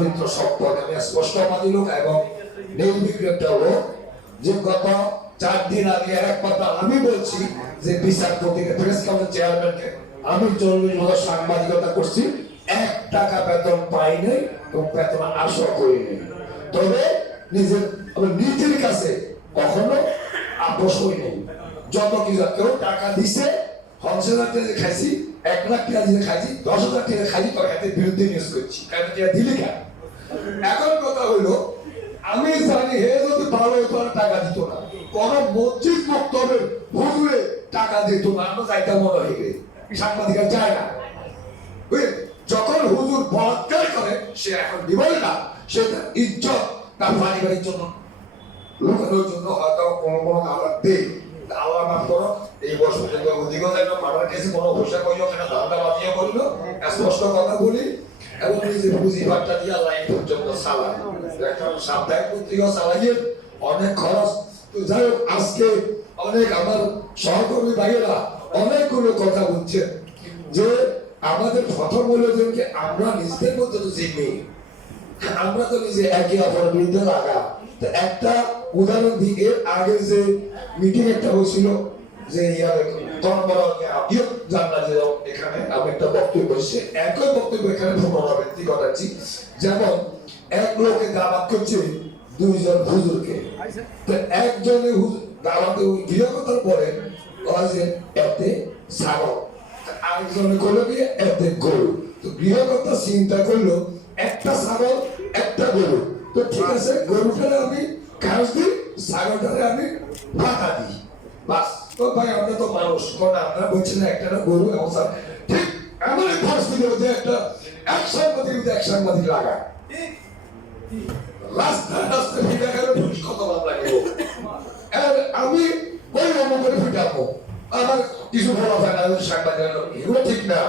চরিত্র সম্পদ আমি স্পষ্টবাদী লোক এবং নির্বিঘ্ন লোক, যে গত 4 দিন আগে এক কথা আমি বলছি যে বিচারপতিকে প্রেস কাউন্সিল চেয়ারম্যানকে আমি 40 বছর সাংবাদিকতা করছি, 1 টাকা বেতন পাই নাই এবং বেতন আশা করি নাই। তবে নিজের নীতির কাছে কখনো আপোষ হই নাই। যত কিছু কেউ টাকা দিছে, 50,000 টাকা খাইছি, 1 লাখ টাকা দিয়ে খাইছি, 10,000 টাকা খাইছি, তোর হাতের বিরুদ্ধে নিউজ করছি, কেন দিলি কেন? এখন কথা হইলো, আমি জানি হে যদি ভালো হতো টাকা দিত না, কোন মসজিদ বক্তব্যের হুজুরে টাকা দিত না, আমরা যাইতাম মনে হয়ে গেছে সাংবাদিকের যায় না। যখন হুজুর বলাৎকার করে সে এখন দিবই না, সে ইজ্জত তার পারিবারিক জন্য লোকের জন্য হয়তো কোনো কোনো আল্লাহ দেয়। আল্লাহ মাফ করো, এই বছর অধিকতা আমার কাছে কোনো অবস্থা করিও কেন, ধান্দা বাতিও করিল, স্পষ্ট কথা বলি এবং নিজে পুঁজি বার্তা দিয়ে আল্লাহ এই পর্যন্ত চালান। এখন সাপ্তাহিক পত্রিকা চালাইয়ে অনেক খরচ। তো যাই হোক, আজকে অনেক আমার সহকর্মী ভাইয়েরা অনেকগুলো কথা বলছেন যে আমাদের প্রথম হলো যে আমরা নিজেদের মধ্যে তো চিনি, আমরা তো নিজে একে অপরের বিরুদ্ধে লাগা। তো একটা উদাহরণ দিই, এর আগে যে মিটিং একটা হয়েছিল যে এখানে আমি একটা বক্তব্য বলছি, একই বক্তব্য এখানে পুনরাবৃত্তি করাচ্ছি। যেমন এক লোকে দাওয়াত করছে 2 জন হুজুরকে, তো একজনে দাওয়াত গৃহকথার পরে এতে ছাগল, আরেকজনে করলো কি এতে গরু। তো গৃহকথা চিন্তা করলো একটা ছাগল একটা গরু, তো ঠিক আছে গরুটারে আমি ঘাস দিই, ছাগলটারে আমি পাতা দিই, বাস। তো ভাই আমরা তো মানুষ, কারণ আমরা বলছি না একটা গরু এবং ঠিক এমন এক পরিস্থিতির মধ্যে একটা এক সাংবাদিক লাগায় রাস্তায় রাস্তায় ফিরে গেলে পুলিশ কত মামলা নেব, আমি ওই রকম করে ফিটাবো, আমার কিছু বলা হয় না সাংবাদিক, এগুলো ঠিক না।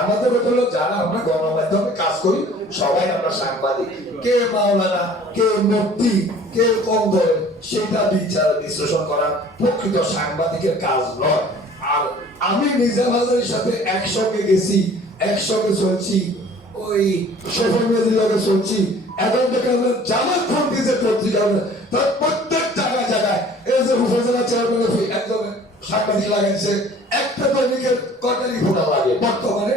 আমাদের হলো যারা আমরা গণমাধ্যমে কাজ করি সবাই আমরা সাংবাদিক, কে মাওলানা, কে মুফতি, কে কম ধরে সেটা বিচার বিশ্লেষণ করা প্রকৃত সাংবাদিকের কাজ নয়। আর আমি নিজা বাজারের সাথে একসঙ্গে গেছি, একসঙ্গে চলছি, ওই সোশ্যাল মিডিয়াতে চলছি, এখন থেকে আমরা জামাত ফন্ডি যে পত্রিকা তার প্রত্যেক জায়গায় জায়গায় এই যে উপজেলা চেয়ারম্যান একদম সাংবাদিক লাগাইছে, একটা দৈনিকের কটারি ফোটা লাগে বর্তমানে,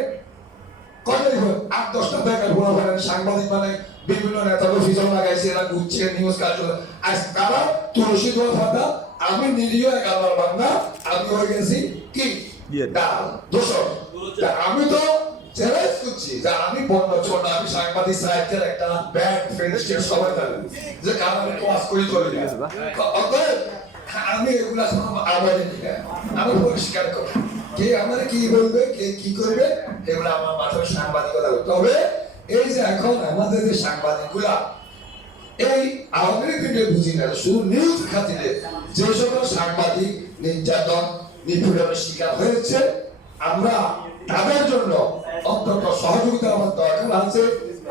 কটারি ফোটা 8-10টা বেকার ফোটা ফেলেন সাংবাদিক, মানে বিভিন্ন নেতা অফিসও লাগাইছে, এরা ঘুরছে নিউজ কাজ করে। আজ তারা তুলসী দোয়া ফাটা, আমি নিরীহ এক আল্লাহর বান্দা, আমি হয়ে গেছি কি দোষক। আমি তো চ্যালেঞ্জ করছি যে আমি বন্য ছোট, আমি সাংবাদিক সাহিত্যের একটা ব্যাড ফ্রেন্ডশিপ সবাই জানেন যে কারণ আমি ক্লাস করি চলে যায়, আমি এগুলা আমার আমি পরিষ্কার করি, কে আমার কি বলবে, কে কি করবে, এগুলো আমার মাথায় সাংবাদিকতা। তবে এই যে এখন আমাদের যে সাংবাদিকগুলা এই আওয়ামী লীগের বুঝি না, শুধু নিউজ খাতিরে যে সকল সাংবাদিক নির্যাতন নিপীড়নের শিকার হয়েছে, আমরা তাদের জন্য অত্যন্ত সহযোগিতা আমার দরকার আছে।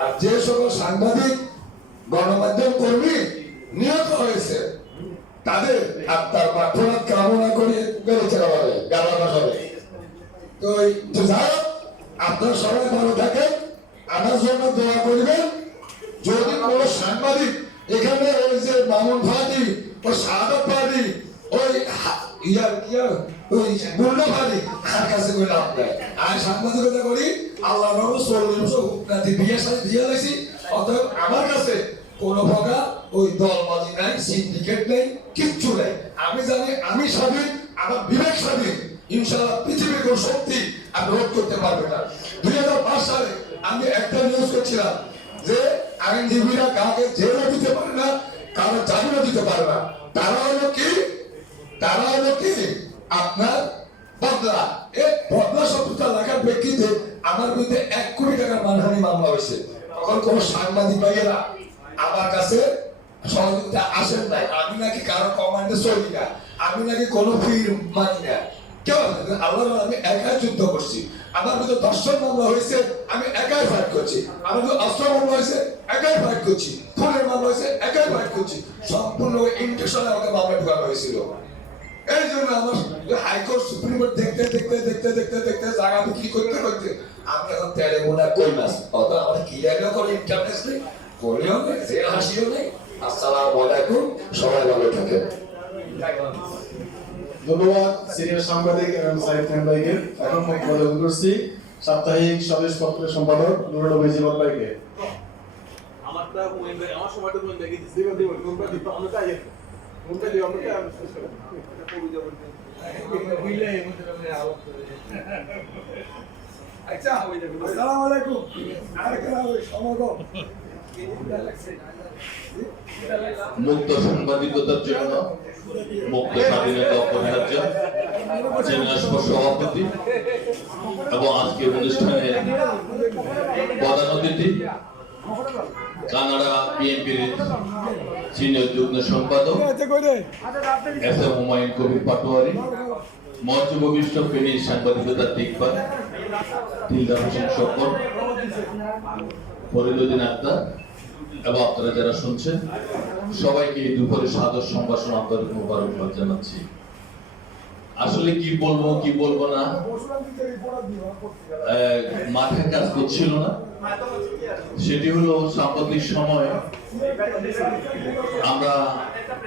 আর যে সকল সাংবাদিক গণমাধ্যম কর্মী নিহত হয়েছে তাদের আত্মার মাগফিরাত কামনা করে গালাগাল হবে। তো যাই হোক, আপনারা সবাই ভালো থাকেন, আমার জন্য দোয়া করবেন। যদি কোনো সাংবাদিক এখানে ওই যে মামুন ফাদি, ওই সাদত ফাদি, ওই গুন্ডা ফাদি, তার কাছে করে লাভ নাই। আর সাংবাদিকতা করি আল্লাহ 40 বছর বিয়ে সাথে বিয়ে হয়েছি, অতএব আমার কাছে কোন প্রকার ওই দলবাজি নাই, সিন্ডিকেট নেই, কিচ্ছু নেই। আমি জানি আমি স্বাধীন, আমার বিবেক স্বাধীন, ইনশাআল্লাহ পৃথিবীর কোন শক্তি আর রোধ করতে পারবে না। 2005 সালে আমি একটা নিউজ করছিলাম যে আইনজীবীরা কাউকে জেলও দিতে পারে না, কারো জামিনও দিতে পারে না। তারা হলো কি আপনার বদলা। এই বদলা শব্দটা লেখার প্রেক্ষিতে আমার বিরুদ্ধে 1 কোটি টাকার মানহানি মামলা হয়েছে। তখন কোন সাংবাদিক ভাইয়েরা আমার কাছে সহযোগিতা আসেন নাই। আমি নাকি কারো কমান্ডে চলি না, আমি নাকি কোনো ফির মানি না। কেউ আল্লাহ, আমি একাই যুদ্ধ করছি। আমার বিরুদ্ধে দর্শন মামলা হয়েছে, আমি একাই ফাইট করছি। আমার বিরুদ্ধে অস্ত্র মামলা হয়েছে, একাই ফাইট করছি। খুনের মামলা হয়েছে, একাই ফাইট করছি। সম্পূর্ণ ইন্টেনশনে আমাকে মামলা ঢুকানো হয়েছিল। এই জন্য আমার হাইকোর্ট সুপ্রিম কোর্ট দেখতে দেখতে দেখতে দেখতে দেখতে জায়গা বিক্রি করতে করতে আমি এখন তেলে মোনা কই মাছ, অত আমার ক্লিয়ারও করে ইন্টারনেট নেই, বলেও নেই, জেল হাসিও নেই। আসসালামু আলাইকুম, সবাই ভালো থাকেন। ধন্যবাদ সিনিয়র সাংবাদিক এবং সাইদ খান ভাইকে। এখন বক্তব্য করছি সাপ্তাহিক স্বদেশ পত্রের সম্পাদক নুরুল নবী জীবন ভাইকে। আমারটা আমার সময়টা কোন দেখি দিব দিব কোনটা দিব আমরা আগে কোনটা দিব আমরা আর শেষ করব এটা কবিতা বলতে বুঝলে মধ্যে আমরা আলাপ করে আচ্ছা আসসালামু আলাইকুম আর কেমন সমাগম মুক্ত সাংবাদিকতার জন্য মুক্ত স্বাধীনতা অপরিহার্য জেলা সভাপতি এবং আজকের অনুষ্ঠানের প্রধান অতিথি কানাডা বিএনপির সিনিয়র যুগ্ম সম্পাদক এস এম হুমায়ুন কবির পাটোয়ারি, মঞ্চ ভবিষ্ঠ ফেনীর সাংবাদিকতার দিকপাল দিলদার হোসেন শকর, ফরিদুদ্দিন আক্তার এবং আপনারা যারা শুনছেন সবাইকে এই দুপুরে সাদর সম্ভাষণ আন্তরিক মোবারকবাদ জানাচ্ছি। আসলে কি বলবো না, মাথায় কাজ করছিল না। সেটি হলো সাম্প্রতিক সময়ে আমরা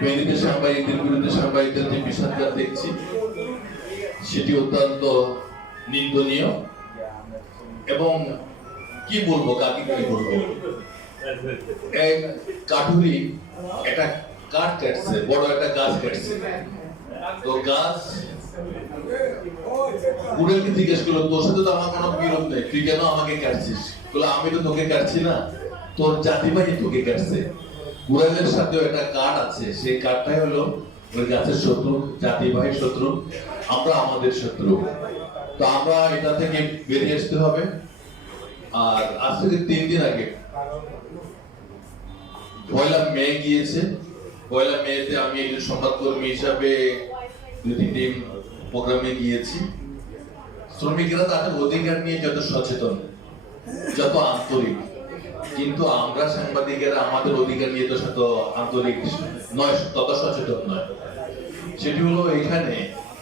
ফেনীতে সাংবাদিকদের বিরুদ্ধে সাংবাদিকদের যে বিষাদগার দেখছি সেটি অত্যন্ত নিন্দনীয় এবং কি বলবো, কাকে কি বলবো। এক কাঠুরি একটা কাঠ কাটছে, বড় একটা গাছ কাটছে, তো গাছ উড়েলকে জিজ্ঞেস করলো তোর সাথে তো আমার কোনো বিরোধ নেই, তুই কেন আমাকে কাটছিস? বলে আমি তো তোকে কাটছি না, তোর জাতিভাই তোকে কাটছে। উড়েলের সাথে একটা কাঠ আছে, সেই কাঠটাই হলো ওই গাছের শত্রু, জাতিভাই শত্রু, আমরা আমাদের শত্রু। তো আমরা এটা থেকে বেরিয়ে আসতে হবে। আর আজ থেকে 3 দিন আগে 1 মে গিয়েছে। 1 মেতে আমি একজন সংবাদকর্মী হিসাবে 2-3 দিন প্রোগ্রামে গিয়েছি। শ্রমিকেরা তাদের অধিকার নিয়ে যত সচেতন, যত আন্তরিক, কিন্তু আমরা সাংবাদিকেরা আমাদের অধিকার নিয়ে তো শত আন্তরিক নয়, তত সচেতন নয়। সেটি হলো এখানে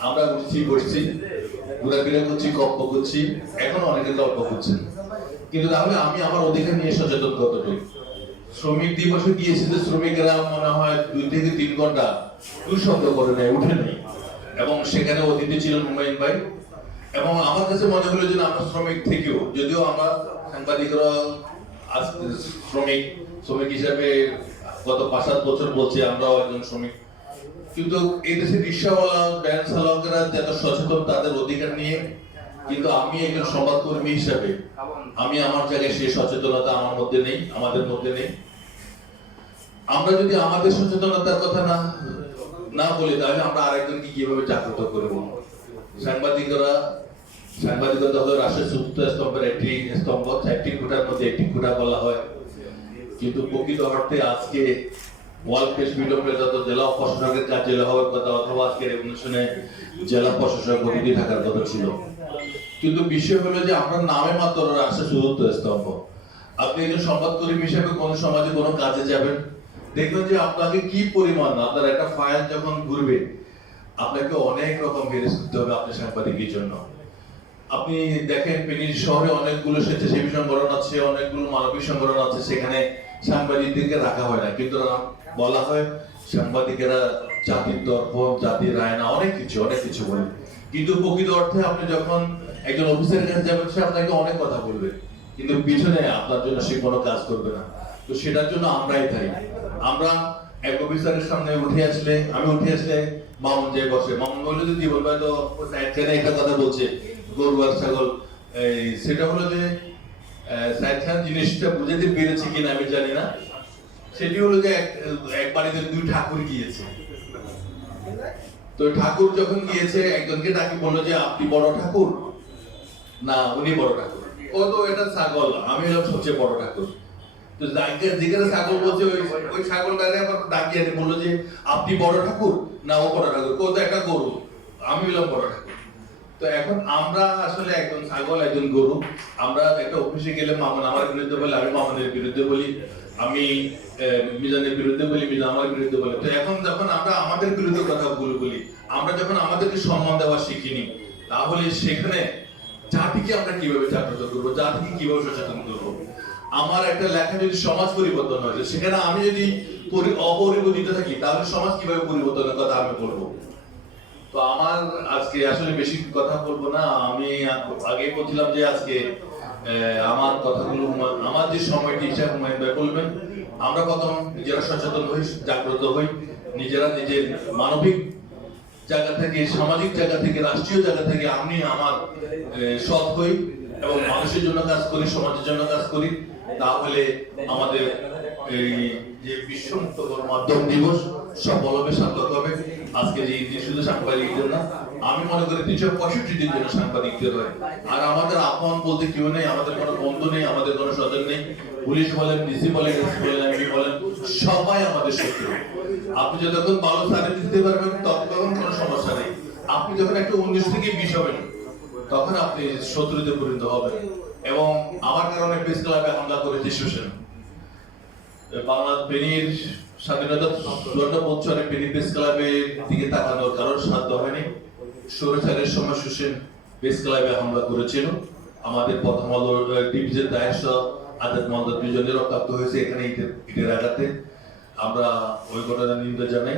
আমরা বসছি ঘোরাফেরা করছি, গল্প করছি, এখন অনেকে গল্প করছেন, কিন্তু তাহলে আমি আমার অধিকার নিয়ে সচেতন কতটুকু? শ্রমিক দিবসে গিয়েছে যে শ্রমিকেরা মনে হয় 2 থেকে 3 ঘন্টা শব্দ করে নেয়, উঠে নেই, এবং সেখানে অতিথি ছিলেন হুমায়ুন ভাই। এবং আমার কাছে মনে হলো যে আমরা শ্রমিক থেকেও, যদিও আমরা সাংবাদিকরা শ্রমিক হিসাবে গত 5-7 বছর বলছি আমরাও একজন শ্রমিক, কিন্তু এই দেশে রিক্সাওয়ালা ভ্যান চালকরা যত সচেতন তাদের অধিকার নিয়ে, কিন্তু আমি একজন সংবাদকর্মী হিসাবে আমি আমার জায়গায় সেই সচেতনতা আমার মধ্যে নেই, আমাদের মধ্যে নেই। আমরা যদি আমাদের সচেতনতার কথা না বলি তাহলে আমরা আরেকজনকে কিভাবে জাগ্রত করব? সাংবাদিকতা হলো রাষ্ট্রের চতুর্থ স্তম্ভের একটি স্তম্ভ, 4টি খুঁটার মধ্যে একটি খুঁটা বলা হয়, কিন্তু প্রকৃত অর্থে আজকে ওয়ার্ল্ড প্রেস মিডিয়ামে যত জেলা প্রশাসকের কার্যালয় হওয়ার কথা, অথবা আজকের অনুষ্ঠানে জেলা প্রশাসক অতিথি থাকার কথা ছিল, কিন্তু বিষয় হলো যে আমরা নামে মাত্র রাষ্ট্রের চতুর্থ স্তম্ভ। আপনি একজন সংবাদকর্মী হিসেবে কোন সমাজে কোনো কাজে যাবেন, দেখবেন যে আপনাকে কি পরিমাণ, আপনার একটা ফাইল যখন ঘুরবে আপনাকে অনেক রকম হেরেস করতে হবে আপনার সাংবাদিকের জন্য। আপনি দেখেন ফেনী শহরে অনেকগুলো স্বেচ্ছাসেবী সংগঠন আছে, অনেকগুলো মানবিক সংগঠন আছে, সেখানে সাংবাদিকদেরকে রাখা হয় না, কিন্তু বলা হয় সাংবাদিকেরা জাতির দর্পণ, জাতির আয়না, অনেক কিছু বলে, কিন্তু প্রকৃত অর্থে আপনি যখন একজন অফিসারের কাছে যাবেন সে আপনাকে অনেক কথা বলবে, কিন্তু পিছনে আপনার জন্য সে কোনো কাজ করবে না। তো সেটার জন্য আমরাই তাই, আমরা এক অফিসারের সামনে উঠে আসলে, আমি উঠে আসলে মামুন যে বসে, মামুন বললে যে জীবন ভাই তো সাইড একটা কথা বলছে গরু আর ছাগল, সেটা হলো যে সাইড খান জিনিসটা বুঝাতে পেরেছে কিনা আমি জানি না। সেটি হলো যে এক বাড়িতে 2 ঠাকুর গিয়েছে, তো ঠাকুর যখন গিয়েছে একজনকে ডাকি বললো যে আপনি বড় ঠাকুর না উনি বড় ঠাকুর? ও তো এটা ছাগল, আমি হলাম সবচেয়ে বড় ঠাকুর। তো যেখানে ছাগল বলছে ওই ছাগলটারে আবার ডাকিয়ে বললো যে আপনি বড় ঠাকুর না ও বড় ঠাকুর? ও তো একটা গরু, আমি হলাম বড় ঠাকুর। তো এখন আমরা আসলে একজন ছাগল একজন গরু। আমরা একটা অফিসে গেলে মামুন আমার বিরুদ্ধে বলে, আমি মামুনের বিরুদ্ধে বলি, আমি মিজানের বিরুদ্ধে বলি, মিজান আমার বিরুদ্ধে বলে। তো এখন যখন আমরা আমাদের বিরুদ্ধে কথা বলি, আমরা যখন আমাদেরকে সম্মান দেওয়া শিখিনি, তাহলে সেখানে জাতিকে আমরা কিভাবে জাগ্রত করবো, জাতিকে কিভাবে সচেতন করবো? আমার একটা লেখা যদি সমাজ পরিবর্তন হয়েছে, সেখানে আমি যদি অপরিবর্তিত থাকি তাহলে সমাজ কিভাবে পরিবর্তনের কথা আমি বলবো। তো আমার আজকে আসলে বেশি কথা বলবো না, আমি আগে বলছিলাম যে আজকে আমার কথাগুলো আমার যে সময়টি হিসাব হুমায়ুন ভাই বলবেন, আমরা প্রথম নিজেরা সচেতন হই, জাগ্রত হই, নিজেরা নিজের মানবিক জায়গা থেকে, সামাজিক জায়গা থেকে, রাষ্ট্রীয় জায়গা থেকে আমি আমার সৎ হই এবং মানুষের জন্য কাজ করি, সমাজের জন্য কাজ করি, তাহলে আমাদের এই যে বিশ্ব মুক্ত গণমাধ্যম দিবস সফলভাবে সার্থক হবে। আজকে যে দিন শুধু সাংবাদিকদের না, আমি মনে করি 365 দিন জন্য সাংবাদিকদের হয়। আর আমাদের আপন বলতে কেউ নেই, আমাদের কোনো বন্ধু নেই, আমাদের কোনো স্বজন নেই। পুলিশ বলেন, ডিসি বলেন, এসপি বলেন, এমপি বলেন, সবাই আমাদের শত্রু। আপনি যতক্ষণ ভালো সার্ভিস দিতে পারবেন ততক্ষণ কোনো সমস্যা নেই। আপনি যখন একটা 19 থেকে 20 হবেন তখন আপনি শত্রুতে পরিণত হবেন। এবং আমার কারণে প্রেস ক্লাবে হামলা করেছে শোষণ। বাংলা ফেনীর স্বাধীনতা 54 বছরে ফেনী প্রেস ক্লাবের দিকে তাকানোর কারোর সাধ্য হয়নি। স্বৈরাচারের সময় শোষণ প্রেস ক্লাবে হামলা করেছিল। আমাদের প্রথম আলো ডিভিশন দায়িত্ব আজাদ মালদা দুজনের রক্তাক্ত হয়েছে এখানে ইটের আঘাতে। আমরা ওই ঘটনার নিন্দা জানাই।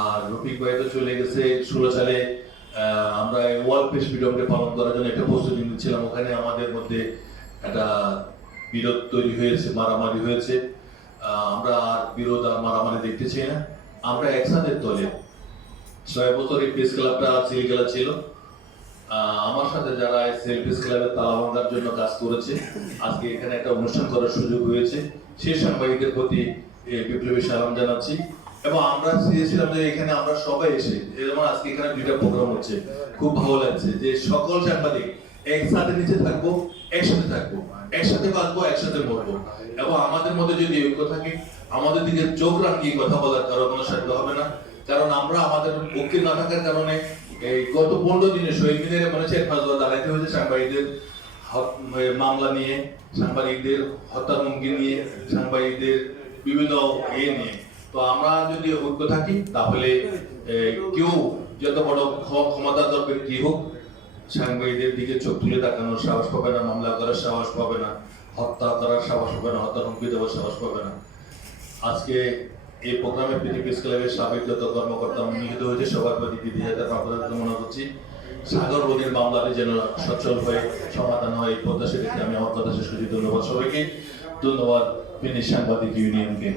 আর রফিক ভাই তো চলে গেছে 16 সালে। আমরা ওয়ার্ল্ড প্রেস ফ্রিডমকে পালন করার জন্য একটা প্রস্তুতি নিচ্ছিলাম, ওখানে আমাদের মধ্যে একটা বিরোধ তৈরি হয়েছে, মারামারি হয়েছে। আমরা আর বিরোধ আর মারামারি দেখতে চাই না। আমরা একসাথে দলে 6 বছর এই প্রেস ক্লাবটা সিলগেলা ছিল। আমার সাথে যারা সেল প্রেস ক্লাবের তালা ভাঙার জন্য কাজ করেছে, আজকে এখানে একটা অনুষ্ঠান করার সুযোগ হয়েছে, সেই সাংবাদিকদের প্রতি বিপ্লবী সালাম জানাচ্ছি। এবং আমরা চেয়েছিলাম যে এখানে আমরা সবাই এসে, যেমন আজকে এখানে 2টা প্রোগ্রাম হচ্ছে, খুব ভালো লাগছে যে সকল সাংবাদিক একসাথে নিচে থাকবো, একসাথে থাকবো, একসাথে বাঁচবো, একসাথে মরবো। এবং আমাদের মধ্যে যদি ঐক্য থাকে, আমাদের দিকে চোখ রাঙিয়ে কথা বলার কারো কোনো সাধ্য হবে না। কারণ আমরা আমাদের ঐক্য না থাকার কারণে এই গত 15 দিনে শহীদ মিনারে মনে হচ্ছে 1 মাস দাঁড়াইতে হয়েছে সাংবাদিকদের মামলা নিয়ে, সাংবাদিকদের হত্যার হুমকি নিয়ে, সাংবাদিকদের বিভিন্ন নিয়ে। তো আমরা যদি ঐক্য থাকি তাহলে কেউ যত বড় ক্ষমতাধর ব্যক্তি হোক সাংবাদিকদের দিকে চোখ তুলে তাকানোর সাহস পাবে না, মামলা করার সাহস পাবে না, হত্যা করার সাহস পাবে না, হত্যার হুমকি দেওয়ার সাহস পাবে না। আজকে এই প্রোগ্রামে ফেনী প্রেস ক্লাবের সাবেক যত কর্মকর্তা নিহত হয়েছে সবার প্রতি বিধি কামনা করছি। সাগর নদীর মামলাটি যেন সচ্ছল হয়ে সমাধান হয় এই প্রত্যাশা রেখে আমি আমার কথা শেষ করছি। ধন্যবাদ সবাইকে, ধন্যবাদ ফেনী সাংবাদিক ইউনিয়নকে।